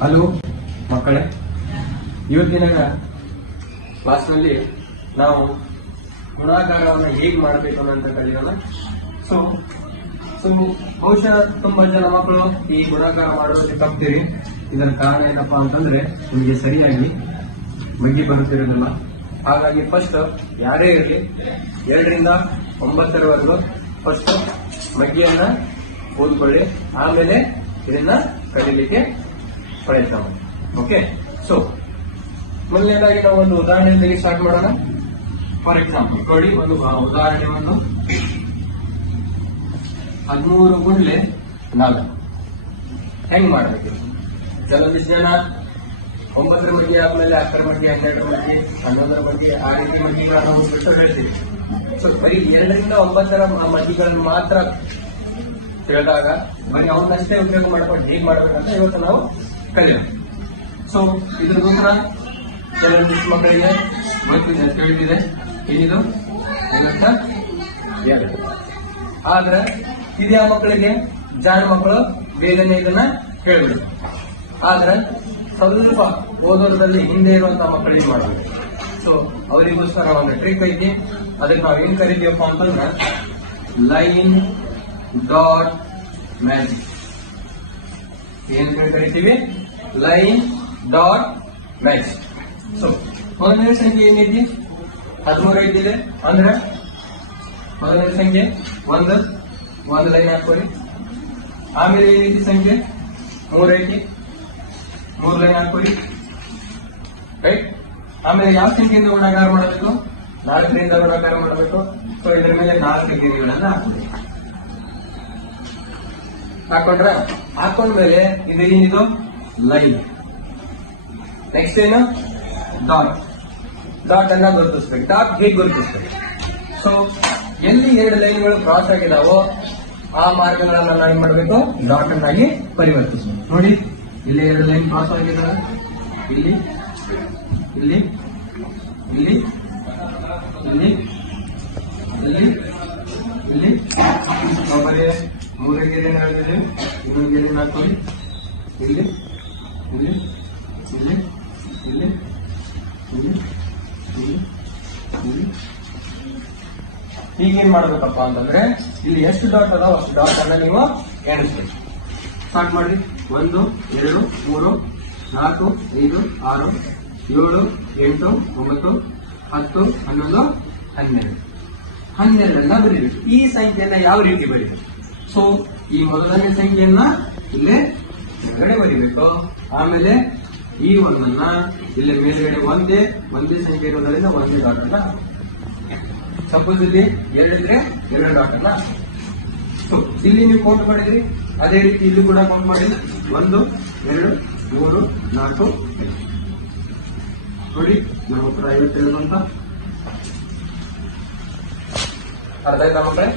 Hello ಮಕ್ಕಳೇ, ಇವತ್ತಿನ ಕ್ಲಾಸ್ನಲ್ಲಿ ನಾವು ಗುಣಾಕಾರವನ್ನು ಹೇಗೆ ಮಾಡಬೇಕು ಅಂತ ಕಲಿಯೋಣ. ಸೊ ಬಹುಶಃ ತುಂಬಾ ಜನ ಮಕ್ಕಳು ಈ ಗುಣಾಕಾರ ಮಾಡೋದಕ್ಕೆ ತಪ್ತೀರಿ. ಇದರ ಕಾರಣ ಏನಪ್ಪಾ ಅಂತಂದ್ರೆ ನಿಮಗೆ ಸರಿಯಾಗಿ ಬಗ್ಗೆ ಬರುತ್ತಿರೋದಿಲ್ಲ. ಹಾಗಾಗಿ ಫಸ್ಟ್ ಯಾರೇ ಇರಲಿ 2 ರಿಂದ 9 ಫಸ್ಟ್ ಮಗ್ಗಿಯನ್ನ ಓದ್ಕೊಳ್ಳಿ, ಆಮೇಲೆ ಇದನ್ನ ಕಲಿಲಿಕ್ಕೆ ಪ್ರಯತ್ನ ಮಾಡಿ. ಓಕೆ, ಸೊ ಮೊದಲನೇದಾಗಿ ನಾವು ಒಂದು ಉದಾಹರಣೆಯೊಂದಿಗೆ ಸ್ಟಾರ್ಟ್ ಮಾಡೋಣ. ಫಾರ್ ಎಕ್ಸಾಂಪಲ್ ನೋಡಿ, ಒಂದು ಉದಾಹರಣೆಯನ್ನು 13 ಗುಂಡ್ಲೆ 4 ಹೆಂಗ್ ಮಾಡ್ಬೇಕು. ಕೆಲವೊಂದಿಷ್ಟು ಜನ 9 ಮಡ್ಗೆ ಆದ್ಮೇಲೆ 10 ಮಡ್ಗೆ, 12 ಮಡ್ಗೆ, 11 ಮಡ್ಗೆ, ಆ ರೀತಿ ಮಡ್ಗೆಗಳನ್ನು ಬಿಟ್ಟು ಹೇಳ್ತೀವಿ. ಸೊ ಬರೀ 2 ರಿಂದ 9 ಮಡ್ಗೆಗಳನ್ನು ಮಾತ್ರ ಹೇಳಿದಾಗ ಬರೀ ಅವನ್ನಷ್ಟೇ ಉಪಯೋಗ ಮಾಡ್ಕೊಂಡು ಹೇಗೆ ಮಾಡ್ಬೇಕಂತ ಇವತ್ತು ನಾವು ಕಲಿಯೋಣ. ಸೊ ಇದ್ರಗೋಸ್ಕರ ಕೆಲವೊಂದಿಷ್ಟು ಮಕ್ಕಳಿಗೆ ಗೊತ್ತಿದೆ, ತಿಳಿದಿದೆ ಏನಿದು ಏನಂತ. ಆದ್ರೆ ಇದ್ಯಾ ಮಕ್ಕಳಿಗೆ ಜಾಣ ಮಕ್ಕಳು ಬೇಗನೆ ಇದನ್ನ ಹೇಳ್ಬಿಡು. ಆದ್ರೆ ಸ್ವಲ್ಪ ಓದೋದ್ರಲ್ಲಿ ಹಿಂದೆ ಇರುವಂತಹ ಮಕ್ಕಳಿಗೆ ಮಾಡಬೇಕು. ಸೊ ಅವರಿಗೋಸ್ಕರ ಒಂದು ಟ್ರಿಕ್ ಐತಿ. ಅದಕ್ಕೆ ನಾವು ಏನ್ ಕರಿತೀವಪ್ಪ ಅಂತಂದ್ರೆ ಲೈನ್ ಡಾಟ್ ಮ್ಯಾಜಿಕ್. ಏನ್ ಕರಿತೀವಿ? Line dot magic. ಸೊ ಮೊದಲನೇ ಸಂಖ್ಯೆ ಏನೈತಿ? 13 ಐತಿದೆ ಅಂದ್ರೆ ಮೊದಲನೇ ಸಂಖ್ಯೆ ಒಂದು ಲೈನ್ ಹಾಕೋರಿ. ಆಮೇಲೆ ಏನೈತಿ ಸಂಖ್ಯೆ 3 ಐತಿ, 3 ಲೈನ್ ಹಾಕೋರಿ. ರೈಟ್. ಆಮೇಲೆ ಯಾವ ಸಂಖ್ಯೆಯಿಂದ ಗುಣಾಕಾರ ಮಾಡಬೇಕು? 4 ರಿಂದ ಗುಣಾಕಾರ ಮಾಡಬೇಕು. ಸೊ ಇದರ ಮೇಲೆ 4 ಗೆರೆಗಳನ್ನ ಹಾಕೋರಿ. ಹಾಕೊಂಡ್ಮೇಲೆ ಇದು ಏನಿದು? ಲೈನ್. ನೆಕ್ಸ್ಟ್ ಏನು? ಡಾಟ್ ಅನ್ನ ಗುರುತಿಸ್ಬೇಕು. ಡಾಟ್ ಹೇಗೆ ಗುರುತಿಸ್ಬೇಕು? ಸೊ ಎಲ್ಲಿ 2 ಲೈನ್ಗಳು ಕ್ರಾಸ್ ಆಗಿದಾವೋ ಆ ಮಾರ್ಗಗಳನ್ನ ನಾವು ಏನ್ ಮಾಡಬೇಕು? ಡಾಟ್ ಅನ್ನಾಗಿ ಪರಿವರ್ತಿಸಬೇಕು. ನೋಡಿ, ಇಲ್ಲಿ 2 ಲೈನ್ ಕ್ರಾಸ್ ಆಗಿದಾವೆ. ಇಲ್ಲಿ ಇಲ್ಲಿ ಇಲ್ಲಿ ಇಲ್ಲಿ ಇಲ್ಲಿ ಇಲ್ಲಿ ನಾವು ಬರೀ 3 ಗೆರೆ ಹೇಳಿದ್ದೇವೆ. ಇನ್ನೊಂದು ಗೆರೆ ಹಾಕೊಳ್ಳಿ. ಇಲ್ಲಿ ಇಲ್ಲಿ ಇಲ್ಲಿ ಇಲ್ಲಿ ಇಲ್ಲಿ ಇಲ್ಲಿ ಇಲ್ಲಿ ಹೀಗೇನ್ ಮಾಡ್ಬೇಕಪ್ಪ ಅಂತಂದ್ರೆ ಇಲ್ಲಿ ಎಷ್ಟು ಡಾಟ್ ಅದಾವ ಅಷ್ಟು ಡಾಟ್ ಅನ್ನ ನೀವು ಎಣಿಸ್ಬೇಕು. ಸ್ಟಾರ್ಟ್ ಮಾಡಿ. 1 2 3 4 5 6 7 8 9 10 11 12 12 ಬರೀಬೇಕು. ಈ ಸಂಖ್ಯೆಯನ್ನ ಯಾವ ರೀತಿ ಬರೀಬೇಕು? ಸೊ ಈ ಮೊದಲನೇ ಸಂಖ್ಯೆಯನ್ನ ಇಲ್ಲೇ ಮೇಲ್ಗಡೆ ಬರೀಬೇಕು. ಆಮೇಲೆ ಈ ಒಂದನ್ನ ಇಲ್ಲಿ ಮೇಲ್ಗಡೆ ಒಂದೇ ಸಂಖ್ಯೆ ಇರೋದ್ರಿಂದ ಒಂದೇ ಡಾಟ್ ಅನ್ನ. ಸಪೋಸ್ ಇಲ್ಲಿ 2 ಇದ್ರೆ 2 ಡಾಟ್ ಅನ್ನ. ಸೊ ಇಲ್ಲಿ ನೀವು ಕೌಂಟ್ ಮಾಡಿದ್ರಿ, ಅದೇ ರೀತಿ ಇಲ್ಲಿ ಕೂಡ ಕೌಂಟ್ ಮಾಡಿ. 1 2 3 4 5 ನೋಡಿ, 452 ಅಂತ. ಅರ್ಥ ಆಯ್ತಾ ಮಕ್ಕಳೇ?